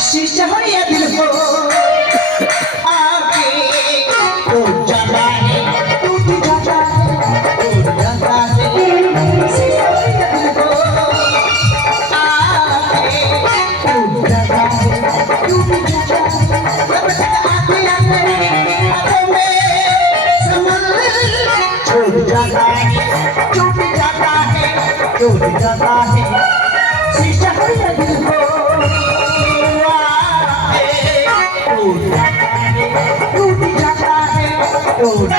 शीशा हरिया दिल को आके टूट जाता है टूट जाता है टूट जाता है शीशा हरिया दिल को आके टूट जाता है टूट जाता है जब तक आते आते आंखों में समझ छूट जाता है टूट जाता है टूट जाता है शीशा हरिया दिल को टूट जाता है टूट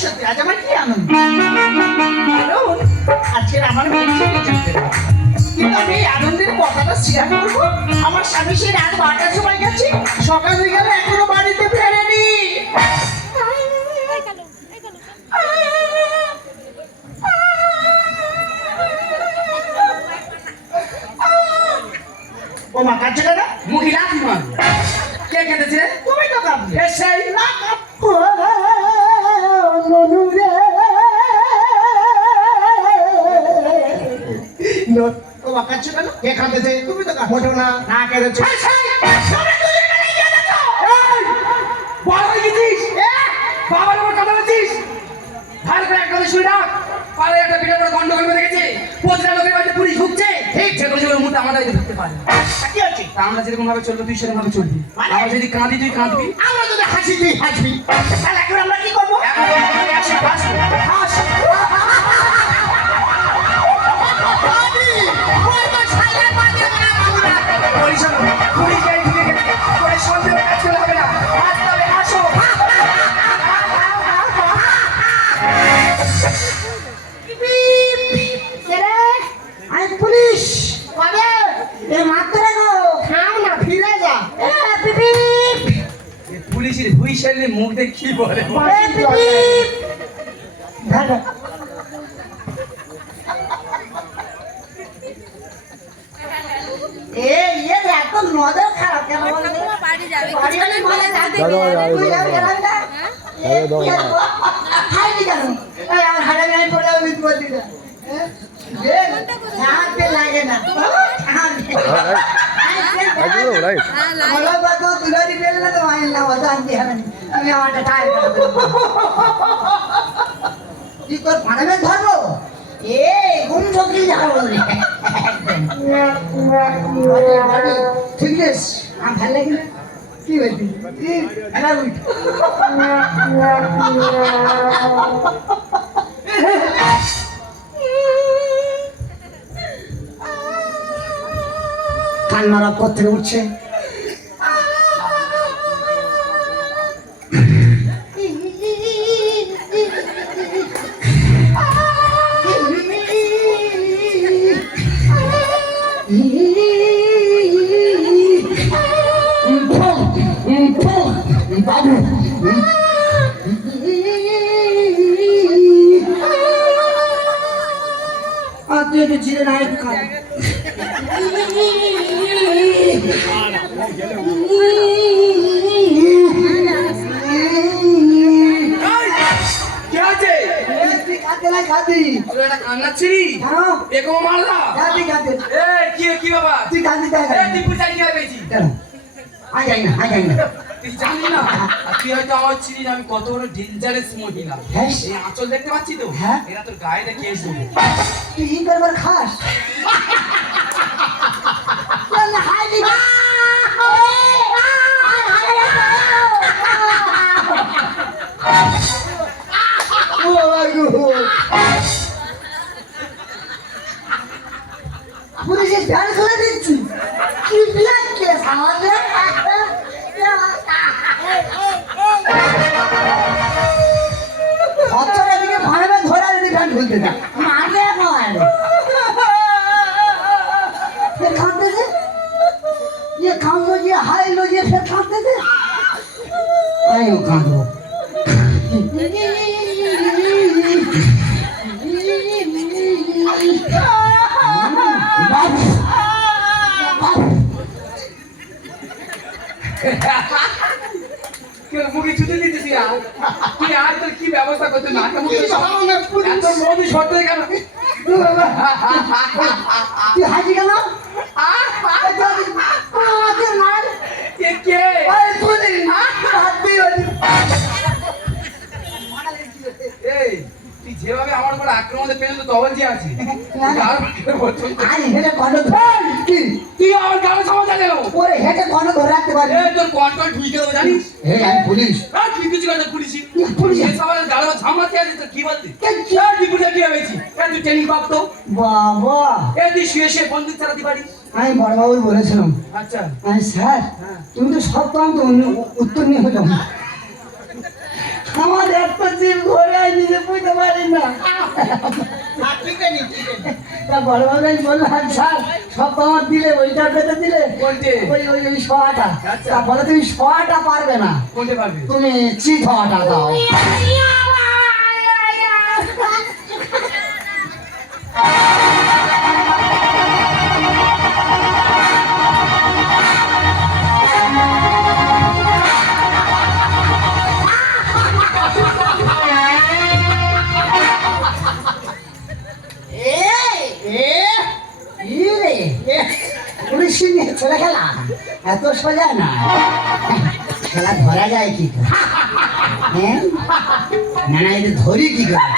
সত্যি আজ আমার কি আনন্দ কারণ আজকের আমার মেয়েকে জানতে কিন্তু আমি এই আনন্দের কথাটা শেয়ার করবো আমার স্বামী সে রাত 12টার সময় গেছে সকাল হয়ে গেল এখনো বাড়িতে ফেরেনি ও মা কাছে না মহিলা কি মান কে কেঁদেছে তুমি তো কাঁদলে সেই না মনু রে ও মা কাছে না কে কাঁদেছে তুমি তো কাঁদো না না কেঁদেছো বড় হয়ে গেছিস বাবার আমার কথা বলছিস ভালো করে একটা শুই রাখ পারে একটা বিরাট বড় গন্ডগোল হয়ে গেছে প্রতিটা লোকের বাড়িতে পুলিশ ঢুকছে ঠিক যেগুলো যেগুলো মুহূর্তে আমাদের বাড়িতে ঢুকতে পারে কি আছে তা আমরা যেরকম ভাবে চলবো তুই সেরকম ভাবে চলবি আমরা যদি কাঁদি তুই কাঁদবি আমরা যদি হাসি তুই হাসবি তাহলে এখন আমরা কি করবো এখন আমরা একসাথে হাসবো হাস পুলিশ পুলিশ গাড়ি ঢুকে গেছে পুলিশ সন্দেহ কাজ করলে হবে না হাসতে হবে হাসো পুলিশ মাত্রা গো থাম না ফিরে যা পুলিশের হুইসেলে মুখ দেখে কি বলে এত নজর খারাপ কেন লাগে না আমি আমারটা কি তোর পানামে ধরবো এ ঘুম চোখি যাবো ঠিক আছে আমার ভালো লাগে না কি বলছি কান্নারা কোথা থেকে উঠছে বাবু তুই একটু জিরে না একটু খা কি বাবা তুই কাঁদি তুই জানি না তুই হয়তো আমার চিনি আমি কত বড় ডেঞ্জারাস মহিলা এই আঁচল দেখতে পাচ্ছি তো এরা তোর গায়ে দেখে এসে দেবে তুই ই করবার খাস পুলিশের ভ্যান খুলে দিচ্ছি কি ব্ল্যাক কেস আমাদের হচ্ছটা দিকে ভাড়াবে ধরা যদি ভ্যান খুলতে না মারবে এখন फिर खाते थे ये खान लो ये हाय लो ये फिर खाते थे आयो खान लो মুখে ছুটে দিতেছি কি আর তোর কি ব্যবস্থা করতে না এত মধু শর্ট হয়ে গেল তুই হাসি কেন? আমাকে মার। কে আরে তুই হাত দিয়ে এই তুই যেভাবে আমার উপর আক্রমণে পেলে তো তবল যে আছে আরে হেঁটে কন্ড ধর কি তুই আমার গাড়ি সমাজা গেল ওরে হেঁটে কন্ড ধরে রাখতে পারবি? এই তোর কন্ট্রোল ঢুকে দেবো জানিস এই আমি পুলিশ। তুই কিছু কথা পুলিশি পুলিশ? এই সবার গাড়ি ঝামাতে আছে তো কি বলতে তুই পুলিশ কি হয়েছি তুই ট্রেনিং প্রাপ্ত বাবা তুই শুয়ে শুয়ে বন্দুক চালাতে পারিস আমি বড়বাবু বলেছিলাম আচ্ছা আমি স্যার তুমি তো সব তো আমি তো উত্তর নিয়ে হলাম আমার একটা জিভ ঘরে আমি নিজে বুঝতে পারি না তা বড়বাবু আমি বললাম স্যার সব তো আমার দিলে ওইটা পেতে দিলে কোনটে? ওই ওই ওই শোয়াটা আচ্ছা। তা বলে তুমি শোয়াটা পারবে না কোনতে পারবি তুমি চিত হওয়াটা দাও পুলিশ নিয়ে ছেলে খেলা এত সোজা না খেলা ধরা যায় কি করে? হ্যাঁ? না না এটা ধরি কি করে?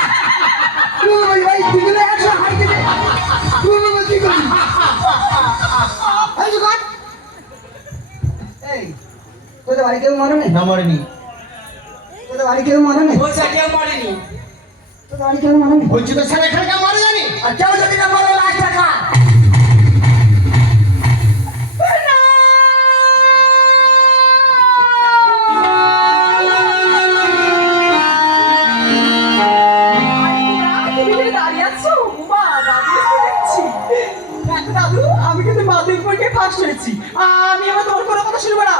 এই, তোদের বাড়ি কেউ মরে নেই? না মরেনি। তোদের বাড়ি কেউ মরে নেই? বলছে কেউ মরেনি তোদের বাড়ি কেউ মরে নেই? বলছি তো স্যার এখানে কেউ মরে জানি। আর কেউ যদি না মরে লাখ টাকা আমি কিন্তু মাধ্যমিক পরীক্ষায় ফার্স্ট হয়েছি। আমি আমার তোর কোনো কথা শুনবো না।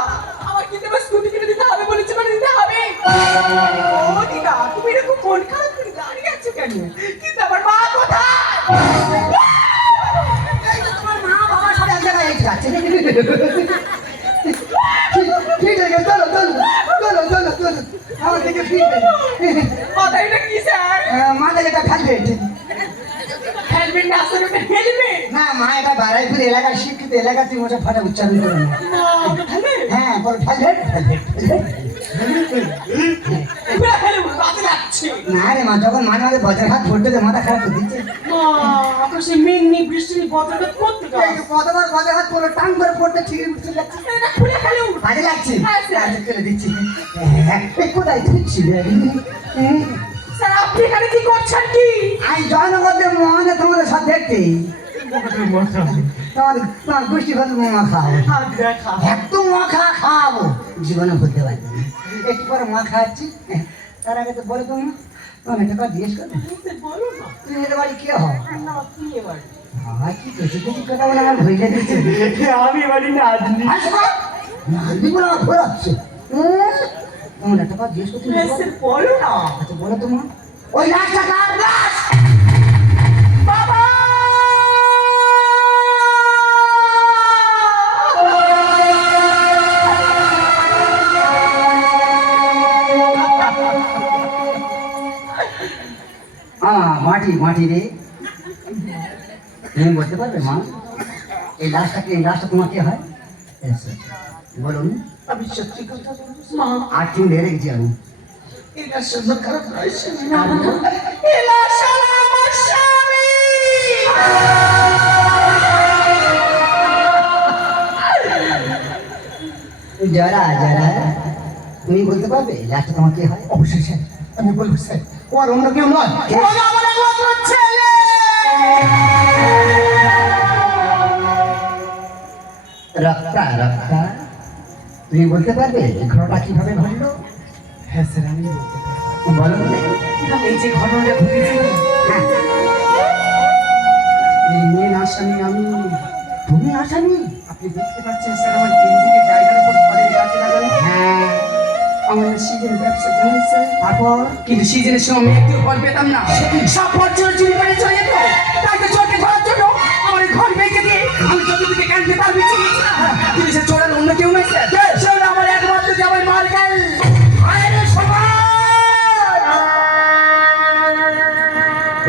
আমার কিন্তু এবার স্কুটি কিনে দিতে হবে বলেছে, মানে দিতে হবে। ও দিদা, তুমি এরকম মন খারাপ করে দাঁড়িয়ে আছো কেন? কিন্তু আমার মা কোথায়? এই তো তোমার মা বাবা সব এক জায়গায় এসে যাচ্ছে। ঠিক আছে চলো চলো চলো চলো চলো আমার থেকে ফিরবে মাথায় এটা কি স্যার? মাথায় যেটা ফেলবে হেলমেট না আসলে হেলমেট। না মা এটা বারাইপুর এলাকার শিক্ষিত এলাকা তুই মোটা ফাটা উচ্চারণ করে না হ্যাঁ বল ফেলবেট এবার হেলমেট মাথা লাগছে। না রে মা যখন মাঝে মাঝে বজ্র হাত ধরতে দে মাথা খারাপ করে দিচ্ছে মা আকাশে মেঘ বৃষ্টি বদলটা করতে দাও। এই কতবার বজ্র হাত পড়লো টান করে পড়তে ঠিকই উঠতে লাগছে এটা খুলে ফেলো। কাজে লাগছে হ্যাঁ, স্যার। কাজে করে দিচ্ছি এই কোথায় তুলছি স্যার আপনি এখানে কি করছেন কি? আমি জয়নগর মহানে তোমাদের সব দেখতে তোমার গোষ্ঠী ভালো মা খাওয়াবো হাত দেখা। একটু মাখা খাওয়াবো জীবনে ভুলতে পারবে না একটু পরে মা খাওয়াচ্ছি তার আগে তো বলে তুমি তোমার একটা কথা জিজ্ঞেস করবে বলো না। তুমি এদের বাড়ি কে হও না কি এবার? কি কিছু কিছু কথা বলে আমার ভুলে দিচ্ছে আমি এবারই না আজনি। নান্দি বলে আমার ভয় হচ্ছে তোমার একটা কথা জিজ্ঞেস করছি বলো না। আচ্ছা বলো তোমার ওই লাশটা কার লাশ বাবা! মাটি মাটি রে তুমি বলতে পারবে মা এই লাশটা তোমার কে হয় বলুন আমি সত্যি কথা বলছি মা। আর চুল লেগে গেছি আমি এটা শুনে খারাপ লাগছে না। আর বলো? এলা শালা আমার স্বামী। যারা যারা তুমি বলতে পারবে লাশটা তোমার কে হয় অবশ্যই স্যার আমি বলবো স্যার ও আর অন্য কেউ নয়। কে? ও আমার একমাত্র ছেলে। রক্তা রক্তা তুমি বলতে পারবে এই ঘটনাটা কিভাবে ঘটলো হ্যাঁ স্যার আমি বলতে পারি। বলো এই যে ঘটনাটা ঘটেছিল হ্যাঁ এই মেন আসামি আমি। তুমি আসামি আপনি দেখতে পাচ্ছেন স্যার আমার তিন দিকে জায়গার উপর ঘরের গাছ লাগানো। হ্যাঁ আমার সিজন ব্যবসা জানেন স্যার। তারপর কিন্তু সিজনের সময় আমি একটু ফল পেতাম না সব বছর চুরি করে চলে যেত তাই তো চোখে ধরার জন্য আমার এই ঘর ভেঙে দিয়ে আমি চতুর্দিকে কানতে তার বিছিয়ে গেছিলাম কিন্তু সে চোরার অন্য কেউ নয় স্যার সে হলো আমার একমাত্র জামাই মার্কেল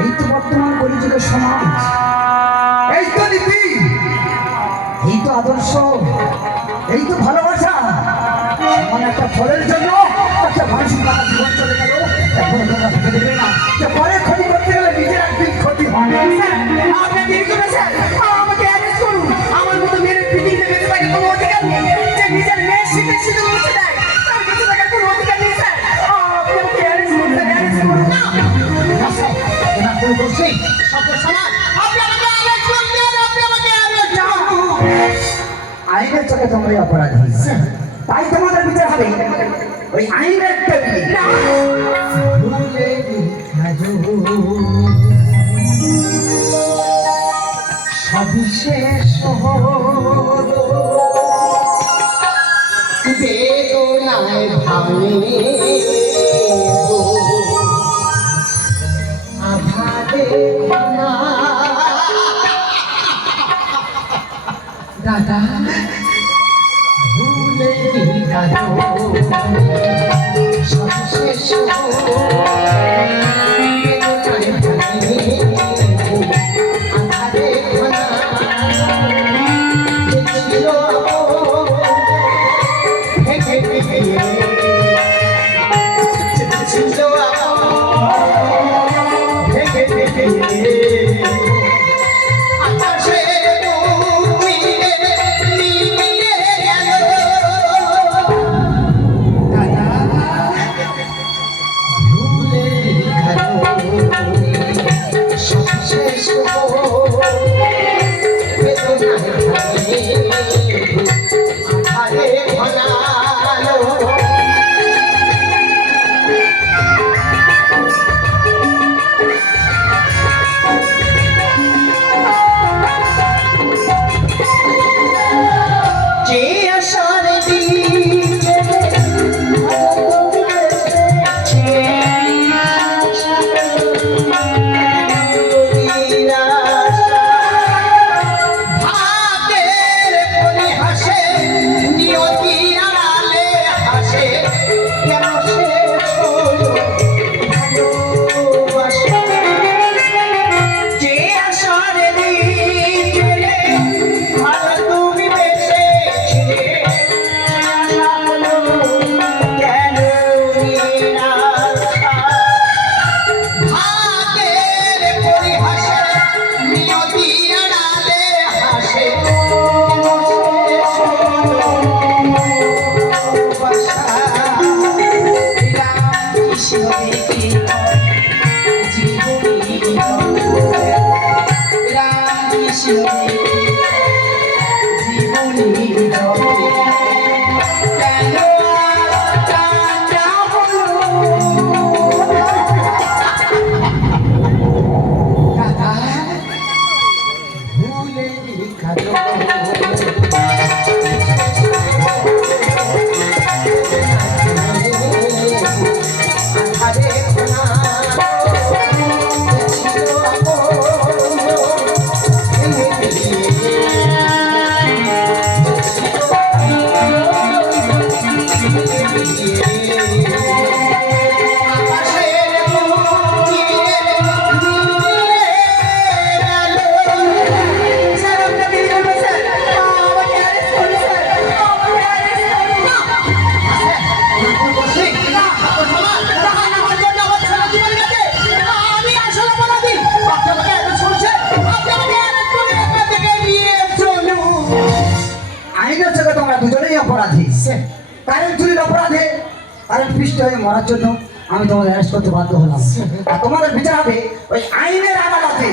এই তো বর্তমান কলিযুগের সমাজ এই তো রাজনীতি, এই তো আদর্শ, এই তো ভালোবাসা। মানে একটা ফলের জন্য একটা মানুষের টাকা জীবন চলে গেল, এখন তোমরা ভেবে দেবে না যে পরে ক্ষতি করতে গেলে নিজের একদিন ক্ষতি হয়। আপনি দেরি করে স্যার, আমাকে অ্যারেস্ট করুন। আমার মতো মেয়ের পিটিতে বেঁধে পাই কোনো অধিকার নেই। যে নিজের মেয়ের শীতের শীতে মুছে দেয়, তার কাছে থাকার কোনো অধিকার নেই স্যার। আপনি আমাকে অ্যারেস্ট করুন, স্যার, অ্যারেস্ট করুন না। এবার কোনো দোষ নেই, সব দোষ আমার। আপনি আমাকে অ্যারেস্ট করবেন, আপনি আমাকে অ্যারেস্ট করুন। আইনের চোখে তোমরাই অপরাধী, তাই তোমাদের বিচার হবে ওই আইনের টেবিলে। ভুলে গেছো সবিশেষ হলো, বেদনায় ভাঙে আভারে না। দাদা ভুলে গেছো সবিশেষ হলো, বেদনায় ভাঙে আভারে না। ছিল ভেঙে ভেঙে ছিল ভেঙে ভেঙে আকাশে উড়িয়ে নিয়ে গেল। ভুলে গেল সবশেষ বেদনায় ভাঙে আধারে ঘনালো। যে আশার দিকে ভাতের বলি হাসে, নিয়তি আড়ালে হাসে, কেন শেষ হলো ভালোবাসা। যে আশার দিকে ভালো তুমি বেঁচেছিলে, আশা হলো কেন নিরাশা। ভাতের পরিহাসে নিয়তি আড়ালে হাসে, কেন শেষ হলো ভালোবাসা। রামকৃষ্ণ দেখে জীবনী জগতে, রামকৃষ্ণ দেখে জীবনী জগতে, কেন কান্না হলো। দাদা ভুলে গেছো আধারে ঘনালো, ছিল আপন ভেঙে ভেঙে। আকাশের মুচিয়ে নিয়ে গেল। স্যার, আপনি দেরি করবেন স্যার, আমাকে অ্যারেস্ট করুন স্যার, আমাকে অ্যারেস্ট করুন না। আমি আসলে অপরাধী, আপনি আমাকে অ্যারেস্ট করছেন, আপনি আমাকে অ্যারেস্ট করে এখান থেকে নিয়ে চলুন। আইনের চোখে তোমরা দুজনেই অপরাধী। কারেন্ট চুরির অপরাধে কারেন্ট পৃষ্ঠ হয়ে মরার জন্য আমি তোমাদের অ্যারেস্ট করতে বাধ্য হলাম। আর তোমাদের বিচার হবে ওই আইনের আদালতে।